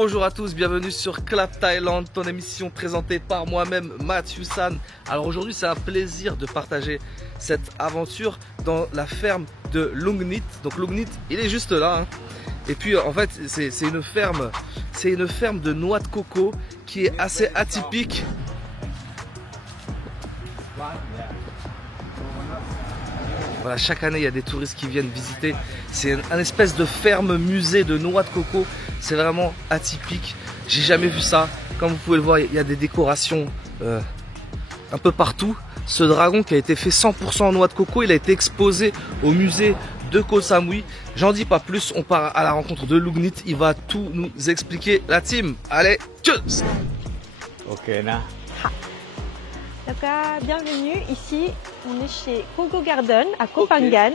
Bonjour à tous, bienvenue sur Clap Thaïlande, ton émission présentée par moi-même, Mathieu San. Alors aujourd'hui, c'est un plaisir de partager cette aventure dans la ferme de Luang Nit. Donc Luang Nit, il est juste là. Et puis en fait, c'est une ferme de noix de coco qui est assez atypique. Voilà, chaque année, il y a des touristes qui viennent visiter. C'est un espèce de ferme musée de noix de coco. C'est vraiment atypique. J'ai jamais vu ça. Comme vous pouvez le voir, il y a des décorations un peu partout. Ce dragon qui a été fait 100% en noix de coco, il a été exposé au musée de Koh Samui. J'en dis pas plus, on part à la rencontre de Luang Nit. Il va tout nous expliquer, la team. Allez, tchuss! Ok, là. Bienvenue, ici on est chez Coco Garden à Koh Phangan.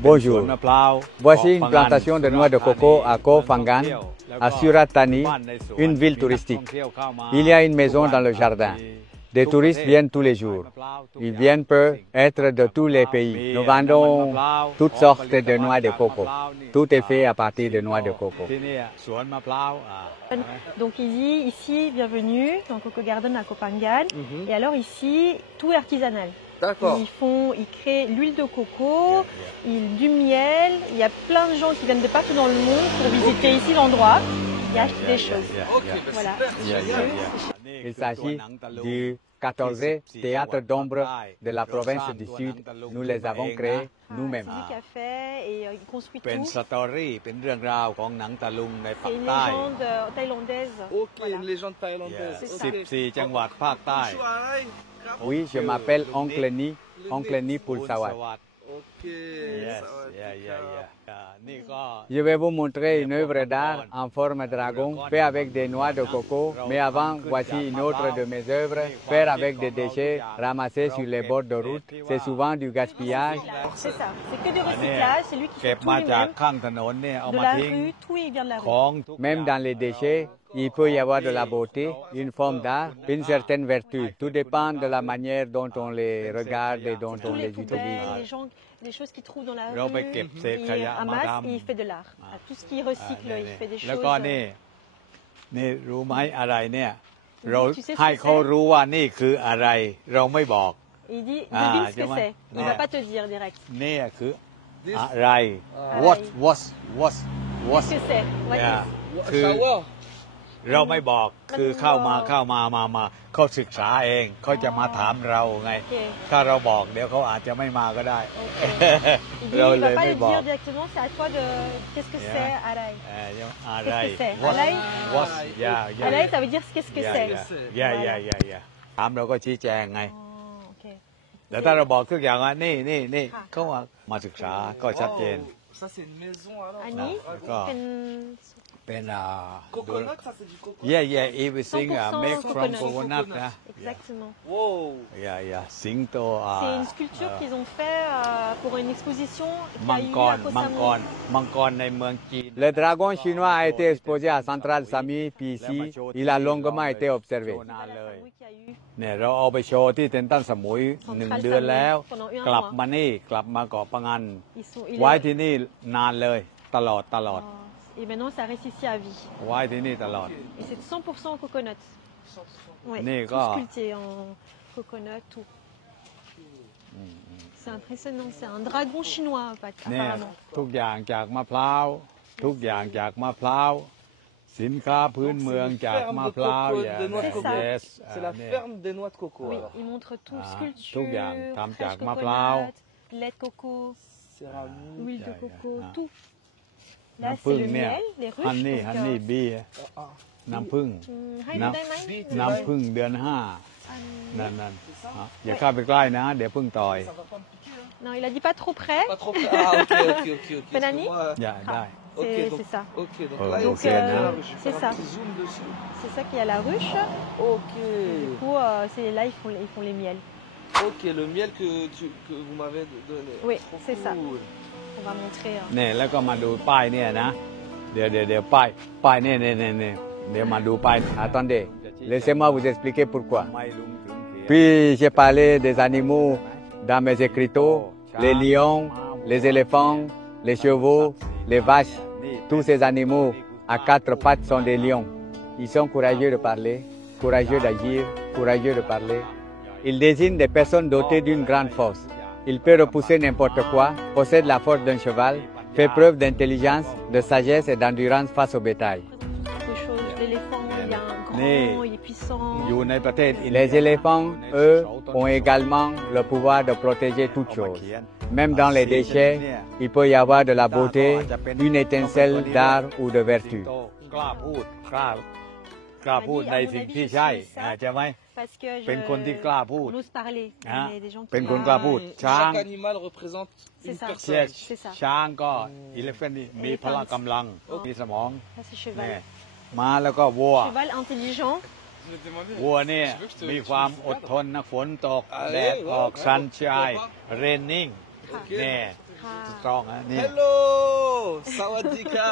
Bonjour. Voici une plantation de noix de coco à Koh Phangan, à Surat Thani, une ville touristique. Il y a une maison dans le jardin. Des touristes viennent tous les jours. Ils viennent peut être de tous les pays. Nous vendons toutes sortes de noix de coco. Tout est fait à partir de noix de coco. Donc il dit ici, bienvenue dans Coco Garden à Koh Phangan. Et alors ici, tout est artisanal. D'accord. Ils créent l'huile de coco, du miel. Il y a plein de gens qui viennent de partout dans le monde pour visiter ici l'endroit et acheter des choses. Voilà. Il s'agit du 14 théâtre d'ombre de la province du Sud. Nous les avons créés nous-mêmes. C'est lui qui a fait et il construit tout. เป็นสตอรี่เป็นเรื่องราวของหนังตะลุงในภา C'est ค une ใต้ légende thaïlandaise. Ok, Voilà. une légende thaïlandaise. C'est ça. 14 จังหวัดภาคใต้ Oui, Oui, je m'appelle Oncle Ni Pulsawat. Ok. Yes, ça va yeah, être yeah, ça. yeah. Je vais vous montrer une œuvre d'art en forme de dragon, fait avec des noix de coco. Mais avant, voici une autre de mes œuvres, faite avec des déchets ramassés sur les bords de route. C'est souvent du gaspillage. C'est ça. C'est que du recyclage. C'est lui qui เก็ fait บ tout มาจาก lui-même. ข้างถนนเนี่ยเอา De มา la ทิ้ง rue, tout il vient de la ข rue. องทุก Même dans les déchets, il peut y avoir de la beauté, une forme d'art, une certaine vertu. Tout dépend de la manière dont on les regarde et dont on tous les les utilise. poubelles, les choses qu'il trouve dans la เราไป rue, เก็บเศษข il ยะมา amasse ท et il fait de l'art. À tout ce qu'il recycle, il fait des ำแล้ว choses. ก็นี่รู้ไหมอะไรเนี่ย Oui, เรา tu sais ce ให้ que เขา c'est? รู้ว่านี่คืออะไร เราไม่บอก Il dit, Ah, devine ce que dis-moi. c'est. Il Ouais. va pas te dire direct. นี่คือ This- อะไร อะไร what Qu'est-ce que c'est? What Yeah. is-คือ Shower. เราไม่บอกคือเข้ามาเขาศึกษาเองเขาจะมาถามเราไง Ok. ถ้าเราบอกเดี๋ยวเขาอาจจะไม่มาก็ได้ Ok. Il dit, เรา il เล va ย pas ไม่ le บอก dire directement, c'est à toi de... Qu'est-ce que Yeah. c'est, Alay? อะไร Qu'est-ce que c'est? what Alay? what yeah yeah Alay, ça veut dire qu'est-ce que c'est. yeah Voilà. yeah yeah yeah ถามเราก็ชี้แจงไง Oh, ok. แต่ถ้าเราบอกทุกอย่างว่านี่ ค่ะ เขามาศึกษาก็ชัดเจน Oh, ça c'est une maison alors. Annie, D'accord. une- เป็นCoconut, ça c'est du coco. yeah everything 100% make from coconut. coconut นะ Exactement. Wow. yeah สิงโต C'est une sculpture qu'ils ont fait pour une exposition qui a มัง eu ก lieu ร à Koh มัง Samui. กรในเมืองจีน Le dragon chinois a été exposé à Central Sami, puis ici, il a longuement été observé. Voilà, Samui qui a eu เนี่ยเราเอาไปโชว์ที่เต็นตันสมุย 1 เดือนแล้ว กลับมานี่กลับมาเกาะพะงัน il ไว้ est- ที่นี่นานเลยตลอด Et maintenant, ça reste ici à vie. ไว้ที่นี่ตลอด Et c'est 100% en coconut. Ouais, Né, tout quoi. sculpté en coconut, tout. C'est impressionnant, c'est un dragon chinois,เนี่ย apparemment. ทุกอย่างจากมะพร้าว ทุกอย่างจากมะพร้าว สินค้าพื้นเมืองจากมะพร้าว de noix de coco. Yes C'est la เนี่ย ferme des noix de coco. Oui, alors. il montre tout, Ah, sculpture, tout bien, tam fraîche jak ma plau. coconut, lait de coco, Céramique. huile de yeah, coco, ah. tout. Là, น้ำ c'est ผึ้ง le เนี่ย miel, les ฮัน ruches. นี่ donc, ฮันนี่บี Ah, น้ำผึ้ง ให้ น้ ได้ไหม ำน้ำผึ้งเดือน 5 นั่นอย่าเข้าไปใกล้นะ เดี๋ยวผึ้งต่อย ça va pas me piquer hein. Non, il a dit pas trop près. Pas trop près. Ah ok. Penani? Parce que moi, อย่าได้ Ok, C'est donc- c'est ça. Ok, donc Oh, là, donc, il y a euh, la ruche. Je vais c'est faire ça. un petit zoom dessus. C'est ça qu'il y a la ruche. Ok. Du coup, c'est là ils font les miels. Ok, le miel que vous m'avez donné. Oui, Trop c'est ça. cool. On va montrer. เนี่ยแล้วก็มาดูป้ายเนี่ยนะ เดี๋ยวป้ายเนี่ยเดี๋ยวมาดูป้าย Attendez laissez-moi vous expliquer pourquoi puis j'ai parlé des animaux dans mes écriteaux les lions les éléphants les chevaux, les vaches, tous ces animaux à quatre pattes sont des lions. Ils sont courageux de parler, courageux d'agir, courageux de parler. Ils désignent des personnes dotées d'une grande force. Il peut repousser n'importe quoi, possède la force d'un cheval, fait preuve d'intelligence, de sagesse et d'endurance face au bétail. L'éléphant, il est grand, il est puissant. Les éléphants, eux, ont également le pouvoir de protéger toutes choses. Même dans les déchets, il peut y avoir de la beauté, une étincelle d'art ou de vertu. Parce que on ose parler. Il y a des gens qui Chaque animal représente une personne. C'est ça. Ça, c'est cheval. Cheval intelligent. วัวเนี่ยมีความอดทนนะฝนตกแดดออก sunshine raining เนี่ย strong นี่ Hello, sawadika.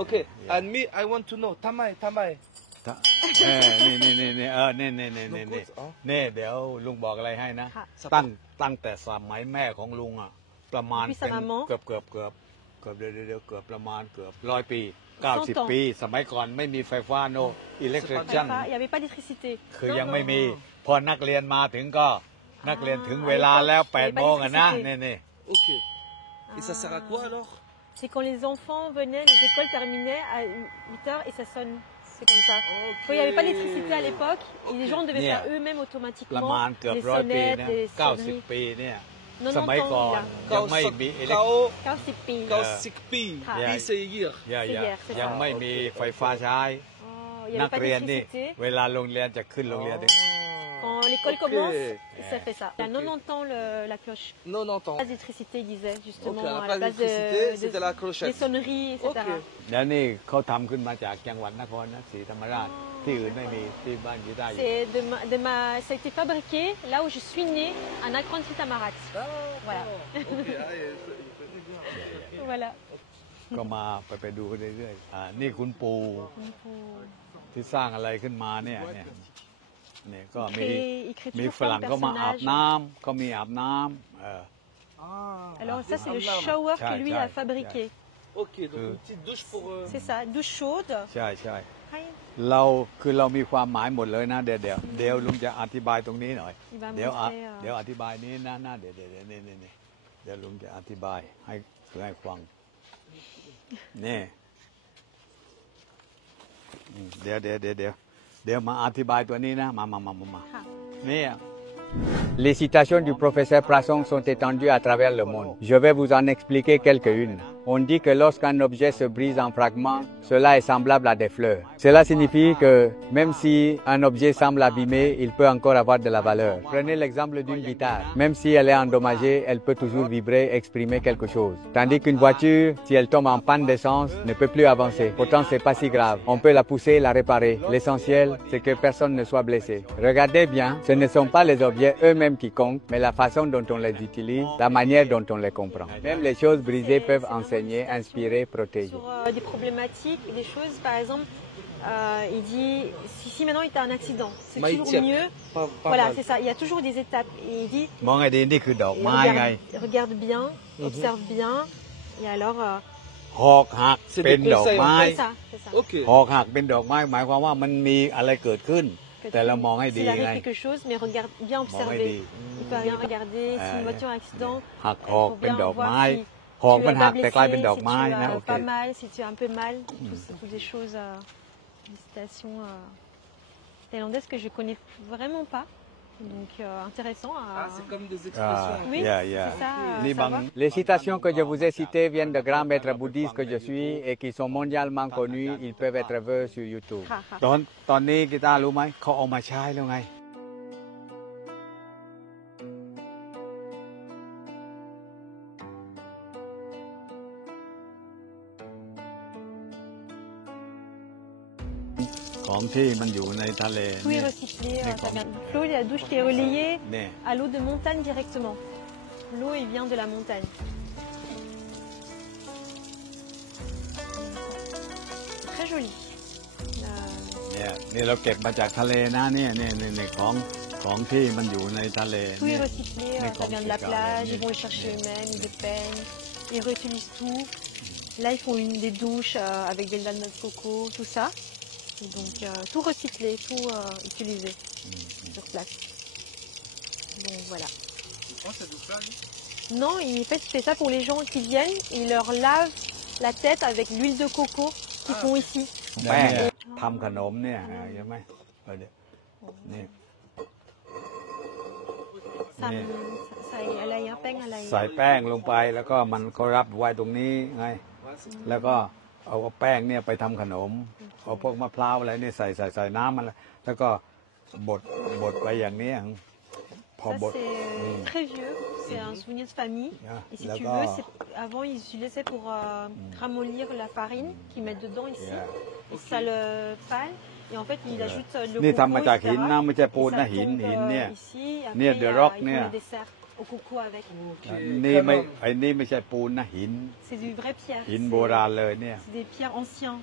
Okay, and me, I want to know. Tamai. นี่เดี๋ยวลุงบอกอะไรให้นะตั้งแต่สมัยแม่ของลุงอ่ะประมาณเป็นเกือบประมาณเกือบ100 ปี90 ปีสมัยก่อนไม่มีไฟฟ้า no electrician คือยังไม่มีพอนักเรียนมาถึงก็นักเรียนถึงเวลาแล้ว8 โมงอ่ะนะนี่ Ok. Et ça sert à quoi alors? C'est quand les enfants venaient, les écoles terminaient à 8h et ça sonne. C'est comme ça. Quand il n'y avait pas d'électricité à l'époque, et les gens devaient faire eux-mêmes automatiquement les sonnettes, les sonneries. 90 ปีเนี่ย 90 สมัยก่อนยังไม่มี 90 ปี 90 ปี Puis c'est hier. ยังไม่มีไฟฟ้าใช้นักเรียนนี่เวลาโรงเรียนจะขึ้นโรงเรียน Quand l'école commence, ça fait ça. Il y a 90 ans la cloche. 90 ans. La place d'électricité, il disait justement. À la place d'électricité, c'était la clochette. Les sonneries, etc. แล้วนี่เขาทำขึ้นมาจากจังหวัดนครศรีธรรมราชที่อื่นไม่มีที่บ้านอยู่ได้ Ça a été fabriqué là où je suis née, à Nakhon Si Thammarat. Voilà. Voilà. ก็มาไปดูเรื่อยๆนี่คุณปู่ที่สร้างอะไรขึ้นมาเนี่ยก็มีฝรั่งก็มาอาบน้ำก็มีอาบน้ำ Alors ça c'est le shower que lui a fabriqué. Ok, donc une petite douche pour. C'est ça, douche chaude. ใช่เรามีความหมายหมดเลยนะเดี๋ยวลุงจะอธิบายตรงนี้หน่อยเดี๋ยวอธิบายนี้นะเดี๋ยวลุงจะอธิบายให้ฟังนี่เดี๋ยวมาอธิบายตัวนี้นะมานี่ Les citations du professeur Prasong sont étendues à travers le monde. Je vais vous en expliquer quelques-unes. On dit que lorsqu'un objet se brise en fragments, cela est semblable à des fleurs. Cela signifie que même si un objet semble abîmé, il peut encore avoir de la valeur. Prenez l'exemple d'une guitare. Même si elle est endommagée, elle peut toujours vibrer, exprimer quelque chose. Tandis qu'une voiture, si elle tombe en panne d'essence, ne peut plus avancer. Pourtant, c'est pas si grave. On peut la pousser, la réparer. L'essentiel, c'est que personne ne soit blessé. Regardez bien, ce ne sont pas les objets eux-mêmes qui comptent, mais la façon dont on les utilise, la manière dont on les comprend. Même les choses brisées peuvent enseigner, inspirer, protéger. Sur des problématiques, des choses, par exemple, il dit, si maintenant il y a un accident, c'est toujours mieux. Voilà, c'est ça, il y a toujours des étapes. Et il dit, regarde bien, observe bien, et alors... หอกหักเป็นดอกไม้ c'est ça. หอกหักเป็นดอกไม้หมายความว่ามันมีอะไรเกิดขึ้นแต่เรามองให้ดีไง quelque chose mais regarde bien observer. Il faut bien regarder si une voiture a un accident. หักหอกเป็นดอกไม้หอกมันหักแต่กลายเป็นดอกไม้นะโอเค pas mal, si tu as un peu mal, toutes des choses, des citations thaïlandaises que je connais vraiment pas. Donc intéressant à... Ah, c'est comme des expressions. Oui, c'est ça. Les citations que je vous ai citées viennent de grands maîtres bouddhistes que je suis et qui sont mondialement connus. Ils peuvent être vus sur YouTube. ตอนนี้กีตาร์รู้ไหมเขาเอามาใช้แล้วไงของที่มันอยู่ในทะเล Tout est recyclé. L'eau, la douche qui est relayée à l'eau de montagne directement. L'eau, elle vient de la montagne. Très joli. นี่เราเก็บมาจากทะเลนะเนี่ยของที่มันอยู่ในทะเล Tout est recyclé. Ça vient de la plage. Ils vont le chercher eux-mêmes, ils les peignent. Ils réutilisent tout. Là, ils font des douches avec des noix de coco, tout ça. Et donc, tout recyclé, tout utilisé sur place. Donc, voilà. Non, il fait ça pour les gens qui viennent. Il leur lave la tête avec l'huile de coco qu'ils font ici. แป้งทำขนมเนี่ยเห็นไหมเดี๋ยวนี่ อะไรอะแป้งอะไร ใส่แป้งลงไปแล้วก็มันเขารับไว้ตรงนี้ไงแล้วก็เอาแป้งเนี่ยไปทำขนมเอาพวกมะพร้าวอะไรนี่ใส่น้ำมันแล้วก็บดไปอย่างนี้พอ Ça บด c'est très vieux, c'est un souvenir de famille. Et si tu veux, avant ils utilisaient pour ramollir la farine qu'ils mettent dedans ici. Et ça le pâle. Et en fait ils ajoutent le นี่ coco, ทำมาจากหิน etc. นะไม่ใช่ปูน Et นะ ça หิน tombe เนี่ย ici. Après, เนี่ย ils เดอะร็อก font เนี่ย le dessert au coco avec. นี่ไม่ไอ้นี่ไม่ใช่ปูนนะหิน C'est du vrai pierre. หินโบราณเลยเนี่ย C'est des pierres anciens,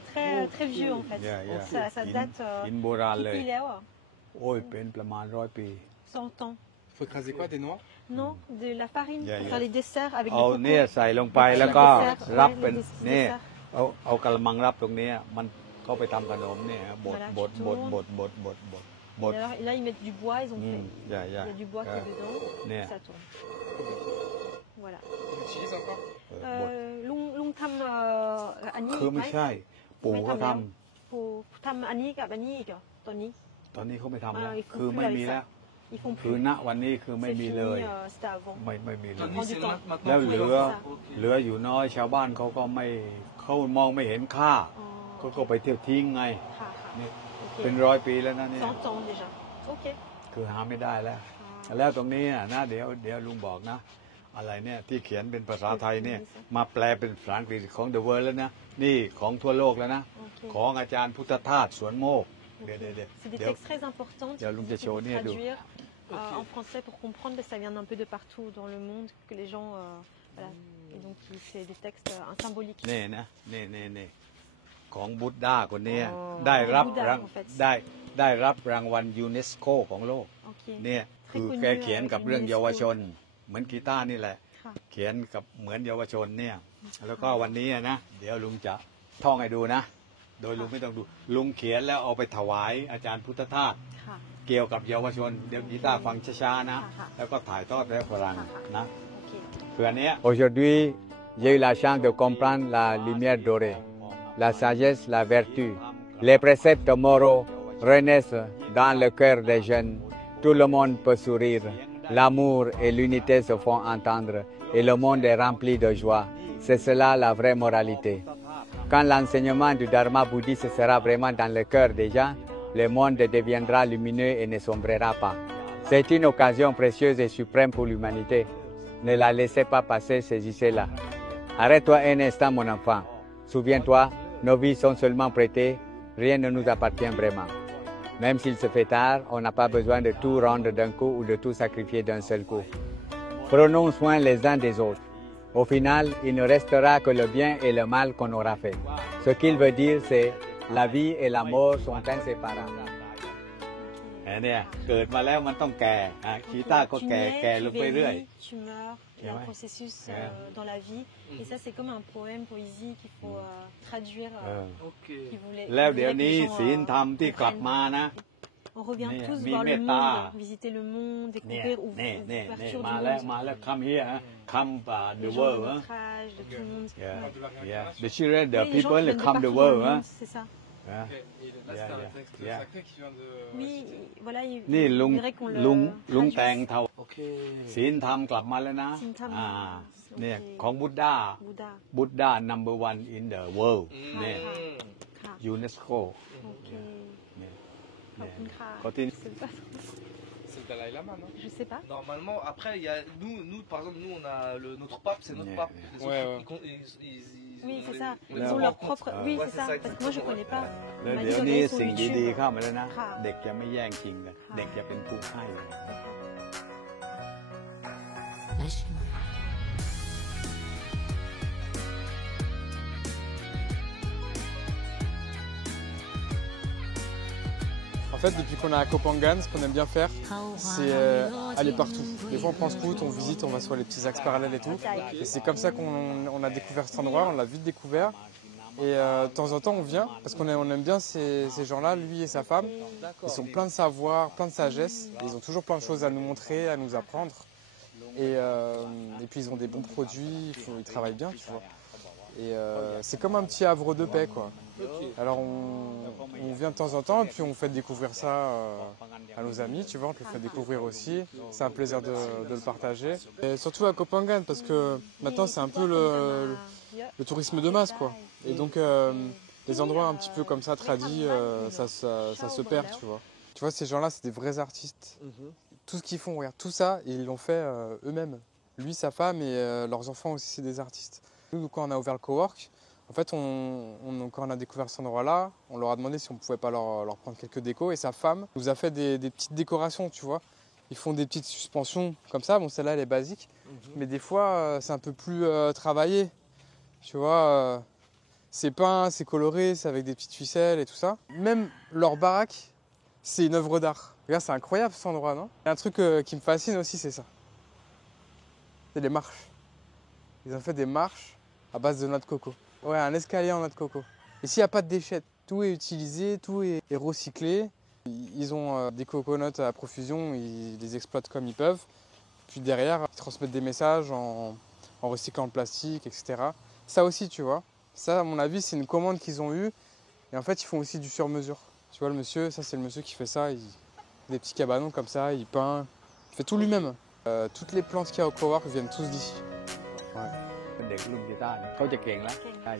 très vieux en fait. Ça หิน date หินโบราณเลย millénaire, โอ้ยเป็นประมาณ100 ปี 100 ans. Faut écraser quoi, des noix? Non, de la farine pour faire les desserts avec เอา le coco. เนี่ยใส่ลงไปแล้วก็รับเป็นนี่เอากระมังรับตรงนี้มันเขาไปทำขนมเนี่ยบด Et alors, là, ils mettent du bois, ils ont fait. Il y a du bois qui est dedans, Yeah. ça tourne. Voilà. On utilise encore? Lung Tam Annie. คือไม่ใช่ปู่เขาท Tam Annie กับ Annie อีกเหรอตอนนี้ ำตอนนี้เขาไม่ทำแล้วคือไม่มีแล้ว Ils font คือ plus. ณวันนี้คือไม่ C'est มี fini, เลย c'était avant. ไม่มีเลย Prend du temps. แล้วเหลืออยู่น้อยชาวบ้านเขาก็ไม่เขามองไม่เห็นค่า Oh. ก็ไปเที่ยวทิ้งไง ค่ะ นี่ Ok. เป็น100 ปีแล้วนะเนี่ย 100 ans déjà. Ok. คือหาไม่ได้แล้ว แล้วตรงนี้นะเดี๋ยวลุงบอกนะ อะไรเนี่ยที่เขียนเป็นภาษาไทยเนี่ยมาแปลเป็นภาษาอังกฤษของ The World แล้วนะนี่ของทั่วโลกแล้วนะ Ok. ของอาจารย์พุทธทาสสวนโมก Ok. เดี๋ยว C'est des เดี๋ยว textes très importants Il y a Lung qu'il faut Tachoni à dos. traduire en français pour comprendre parce que ça vient d'un peu de partout dans le monde que les gens voilà. Et donc c'est des textes symboliques. นี่นะนี่ของบุตดาคนนี้ อ๋อ ได้รับ บุตดาร าง en fait ได้รับรางวัลยูเนสโกของโลก Ok. เนี่ยคือแกเขียนกับเรื่องเยาวชน เหมือนกีตาร์นี่แหละ ค่ะ เขียนกับเหมือนเยาวชนเนี่ยแล้วก็วันนี้นะเดี๋ยวลุงจะท่องให้ดูนะ โดยลุงไม่ต้องดูลุงเขียนแล้วเอาไปถวายอาจารย์พุทธทาส ค่ะ เกี่ยวกับเยาวชนเดี๋ยวกีตาร์ฟังช้าๆนะ ค่ะ แล้วก็ถ่ายทอดให้ฝรั่งนะ Ok. คืออันเนี้ย Aujourd'hui, j'ai eu la chance de comprendre la lumière dorée, la sagesse, la vertu. Les préceptes moraux renaissent dans le cœur des jeunes. Tout le monde peut sourire. L'amour et l'unité se font entendre et le monde est rempli de joie. C'est cela la vraie moralité. Quand l'enseignement du Dharma bouddhiste sera vraiment dans le cœur des gens, le monde deviendra lumineux et ne sombrera pas. C'est une occasion précieuse et suprême pour l'humanité. Ne la laissez pas passer, saisissez-la. Arrête-toi un instant, mon enfant. Souviens-toi, nos vies sont seulement prêtées, rien ne nous appartient vraiment. Même s'il se fait tard, on n'a pas besoin de tout rendre d'un coup ou de tout sacrifier d'un seul coup. Prenons soin les uns des autres. Au final, il ne restera que le bien et le mal qu'on aura fait. Ce qu'il veut dire, c'est la vie et la mort sont inséparables. เนี่ยเกิดมาแล้วมันต้องแก่กีตาร์ก็ Tu แก่ nais, แก่ล tu งไปเรื่อย vieillis, tu meurs, il y a un processus dans la vie. Et ça, c'est comme un poème, poésie qu'il faut traduire. โอเค Qui voulait, แล้ว qui เดี๋ยว voulait que นี้ les gens, ศีลธรรมที่กลับมานะ On revient Mais- tous mais voir le Metta. monde, visiter le monde, เนี่ย découvrir นี่ l'ouverture มา du แล้ว monde. มาแล้วคำเฮียคำป่า the Les gens world de notre âge, de tout le monde. yeah the children the Oui, les gens people qui viennent de come the partout world dans le monde, c'est ça. Ok. Et là, c'est Yeah, un yeah, texte yeah. sacré qui vient de. Oui, voilà, il นี่ลุง faudrait qu'on le ลุงแต่ง traduise. เท่า โอเค ศีลธรรมกลับมาแล้วนะ ศีลธรรม เนี่ย โอเค ของบุตดา Bouddha. บุตดา number one in the world เนี่ย ค่ะ ยูเนสโก โอเค เนี่ย ขอบคุณค่ะ ก็ที่ Je sais pas. C'est le Dalai Lama, non? Je sais pas. Normalement, après, il y a nous, par exemple, nous, on a notre pape, c'est notre Yeah, pape. yeah. Les Ouais, autres, ils Oui, ont c'est les- ça. les Ils autres ont leur rencontres. propre. Oui, Ouais, c'est ça. Parce que moi, je connais pas. แล้ว On m'a เดี๋ยว dit, นี้ donnez son สิ่งดีๆ YouTube. เข้ามาแล้วนะ ค่ะ เด็กจะไม่แย่งจริงกัน ค่ะ เด็กจะเป็นผู้ให้ Lâchez-moi. fait, depuis qu'on est à Koh Phangan, ce qu'on aime bien faire, c'est aller partout. Des fois, on prend scout, on visite, on va sur les petits axes parallèles et tout. Et c'est comme ça qu'on a découvert cet endroit, on l'a vite découvert. Et de temps en temps, on vient parce qu'on aime bien ces gens-là, lui et sa femme. Ils sont pleins de savoir, plein de sagesse. Et ils ont toujours plein de choses à nous montrer, à nous apprendre. Et puis, ils ont des bons produits, ils travaillent bien, tu vois. Et c'est comme un petit havre de paix, quoi. Alors on vient de temps en temps et puis on fait découvrir ça à nos amis, tu vois, on te le fait découvrir aussi. C'est un plaisir de le partager. Et surtout à Koh Phangan parce que maintenant c'est un peu le tourisme de masse, quoi. Et donc les endroits un petit peu comme ça, tradis, ça se perd, tu vois. Tu vois, ces gens-là, c'est des vrais artistes. Tout ce qu'ils font, regarde, tout ça, ils l'ont fait eux-mêmes. Lui, sa femme et leurs enfants aussi, c'est des artistes. Nous, quand on a ouvert le cowork, en fait, quand on a découvert cet endroit-là, on leur a demandé si on ne pouvait pas leur prendre quelques décos. Et sa femme nous a fait des petites décorations, tu vois. Ils font des petites suspensions comme ça. Bon, celle-là, elle est basique. Mais des fois, c'est un peu plus travaillé. Tu vois, c'est peint, c'est coloré, c'est avec des petites ficelles et tout ça. Même leur baraque, c'est une œuvre d'art. Regarde, c'est incroyable cet endroit, non? Il y a un truc qui me fascine aussi, c'est ça. C'est les marches. Ils ont fait des marches à base de noix de coco. Ouais, un escalier en noix de coco. Ici, il n'y a pas de déchets. Tout est utilisé, tout est recyclé. Ils ont des coconuts à profusion, ils les exploitent comme ils peuvent. Puis derrière, ils transmettent des messages en recyclant le plastique, etc. Ça aussi, tu vois. Ça, à mon avis, c'est une commande qu'ils ont eue. Et en fait, ils font aussi du sur-mesure. Tu vois, le monsieur, ça, c'est le monsieur qui fait ça. Il fait des petits cabanons comme ça, il peint. Il fait tout lui-même. Toutes les plantes qu'il y a au cowork viennent tous d'ici. Ouais. เด็กรุ่นกีตาร์เนี่ยเขาจะเก่งแล้วใช่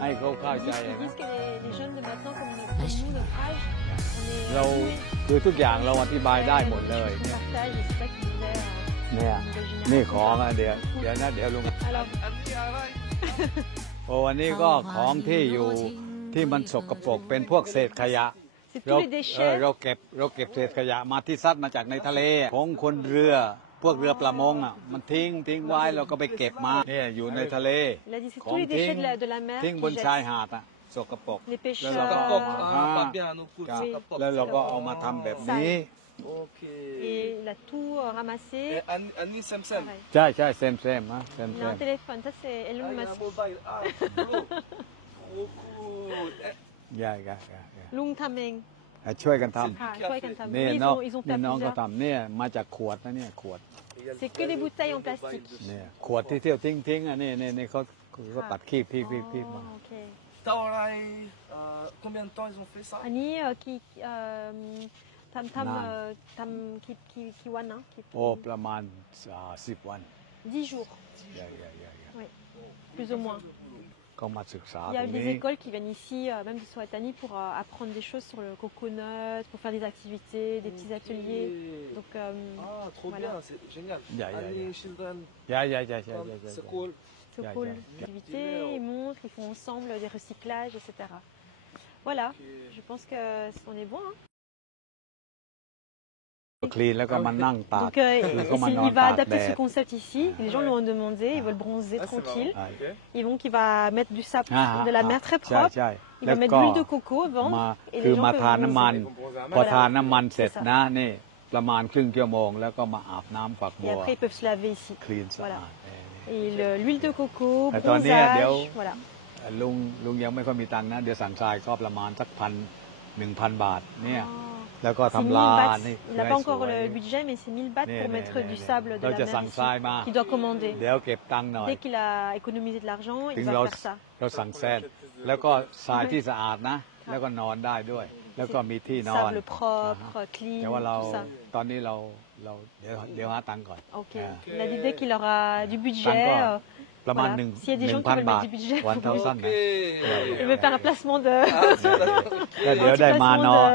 ให้เขาเข้าใจ Ils นะ disent que les jeunes de maintenant, comme nous, notre âge, on est เราคือทุกอย่างเราอธิบายได้หมดเลย on partage, et c'est ça qui disait เนี่ยนี่ของอ่ะเดี๋ยวนะเดี๋ยวลุง Alors, โอ้อันนี้ก็ของที่อยู่ที่มันสกปรกเป็นพวกเศษขยะ c'est tous les déchets. เราเก็บเศษขยะมาที่ซัดมาจากในทะเลของคนเรือพวกเรือประมงอ่ะมันทิ้งไว้เราก็ไปเก็บมาเนี่ยอยู่ในทะเล Il a dit c'est ขอ tous ง les ทิ้ง déchets de la mer ทิ้ง qui บนชาย jettent. หาดอ่ะสกปรก Les pêcheurs. แล้วเราก็ pas bien, non, cool, ครับ c'est pas แล้วเราก็เอามาทำแบบนี้ Ok. Et il a tout ramassé. Et Annie Semsem. Pareil. ใช่เซมนะเซม Il a un téléphone, ça c'est Ah, Elon il y a un Musk. mobile. Ah, Flo. Trop cool. อย่า Lung Tameng. ช่วยกันท Ah, je crois qu'ils ำนี่ ils น้อง ont นี่ fait น้องก็ plusieurs. ทำเนี่ยมาจากขวดนะเนี่ยขวด C'est que des bouteilles en plastique. เนี่ยขวดที่เที่ยวทิ้งอ่ะนี่เขาตัดคีบมา Oh, ok. Taorai, combien de temps ils ont fait ça? Annie qui tam kiwan hein, โอ้ประมาณ10 วัน 10 jours อย่า plus ou moins. ก็มาศึกษา Il y ตร a ง des นี้ écoles qui viennent ici, même qui sont à Tani, pour apprendre des choses sur le coconut, pour faire des activités, des petits ateliers. Donc, Ah, trop voilà. bien, c'est génial. Yeah. Annie, children, อย่า c'est cool. c'est Yeah, cool. yeah. Des activités, ils montrent, ils font ensemble des recyclages, etc. Voilà, je pense que on est bon. Hein. คลีนแล้วก็มานั่งตาก Donc, คือเขามานอน il va ตากแด adapter ce ด concept ici. Les gens l'ont demandé, ils veulent bronzer Ah, c'est tranquille. marrant. Ok. Ils vont qu'il va mettre du sable de la mer très ใช่ propre. ใช่ Il แล้ va ว mettre ก็ l'huile de coco au มา ventre et คือ les gens มา peuvent ทานน้ำมัน bronzer. พอทานน้ำมันเสร็จ C'est ça. นะนี่ประมาณครึ่งชั่วโมงแล้วก็มาอาบน้ำฝัก Et บัว après, ils peuvent se laver ici. คลีนสะ Voilà. อาด Et l'huile de coco, Mais attendez, Adèle. bronzage, voilà. ลุงยังไม่ค่อยมีตังค์นะเดี๋ยวสั่งทรายก็ประมาณสัก1,000 บาทเนี่ย Oh. แล้วก็ C'est ทำ 1000 ลาน bahts. นี่ Il n'a pas encore le budget, mais c'est 1000 bahts pour mettre du sable de เรา la จะ mer สั่งทรายมา ici, qu'il doit commander. เดี๋ยวเก็บตังค์หน่อย Dès qu'il a économisé de l'argent, ถึ il ง va เรา faire ça. สั่งแซนแล้วก็ทรายที่สะอาดนะ แล้วก็นอนได้ด้วย แล้วก็มีที่นอน Sable propre, clean, แต่ว่าเรา tout ça. ตอนนี้เราเดี๋ยวหาตังค์ก่อน Ok. Il a dit dès qu'il aura du budget, Encore. ประมาณ voilà. S'il y a des gens qui veulent 1,000 บาท mettre du budget, วันเท่าสั้นนะ il veut faire un placement de. แล้วเดี๋ยวได้มานอน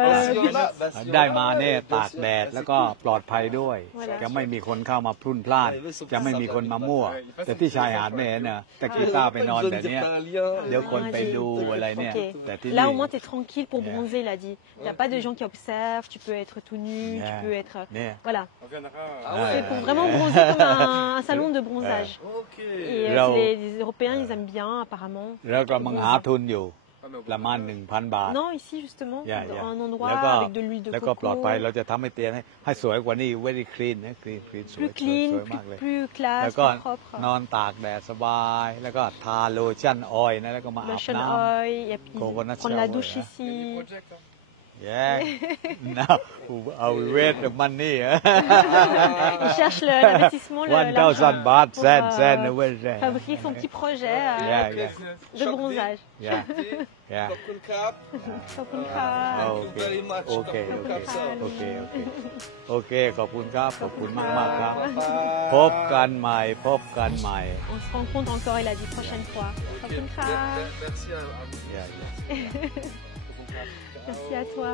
Bah, ได้มาเนี่ยตากแดดแล้วก็ปลอดภัยด้วย Voilà. จะไม่มีคนเข้ามาพลุ่นพล่าน จะไม่มีคนมามั่ว แต่ที่ชายหาดไม่เห็นนะตะกี้ต้าไปนอนแบบเนี้ย เดี๋ยวคนไปดูอะไรเนี่ย Ok. แต่ที่ Là นี่ au moins tu es tranquille pour Yeah. bronzer, il a dit. Il n'y a pas de gens qui observent, tu peux être tout nu, tu Yeah. peux être. เนี่ย Voilà. On viendra. Ah ouais. C'est pour vraiment bronzer comme un salon de bronzage. Ok. Et Là-haut. les Européens, ils aiment bien apparemment. แล้วกำลังหาทุนอยู่ ประมาณ 1,000 บาท Non, ici justement, Yeah. un endroit แล้วก็ avec de l'huile de แล้วก็ปลอดภัย coco, เราจะทำให้เตียงให้สวยกว่านี้ very clean นะ clean สวย plus clean, สวยมากเลย plus แล้ว classe, ก็ plus propre. นอนตากแดดสบาย แล้วก็ทาโลชั่นออยล์นะแล้วก็มาอาบ Lotion น้ oil, et puis Coconut prendre la shower, douche yeah. ici. ำ yeah now I will wait the money Il cherche l'investissement, 1,000 บาท pour แสนนะเว้ย fabriquer son petit projet yeah de bronzage. yeah yeah ขอบคุณครับ Kopunka. โอเคโอเคขอบคุณครับขอบคุณมากๆครับ พบกันใหม่ On se rencontre encore, il a dit, prochaine fois. Kopunka. Merci à vous. yeah Merci à toi.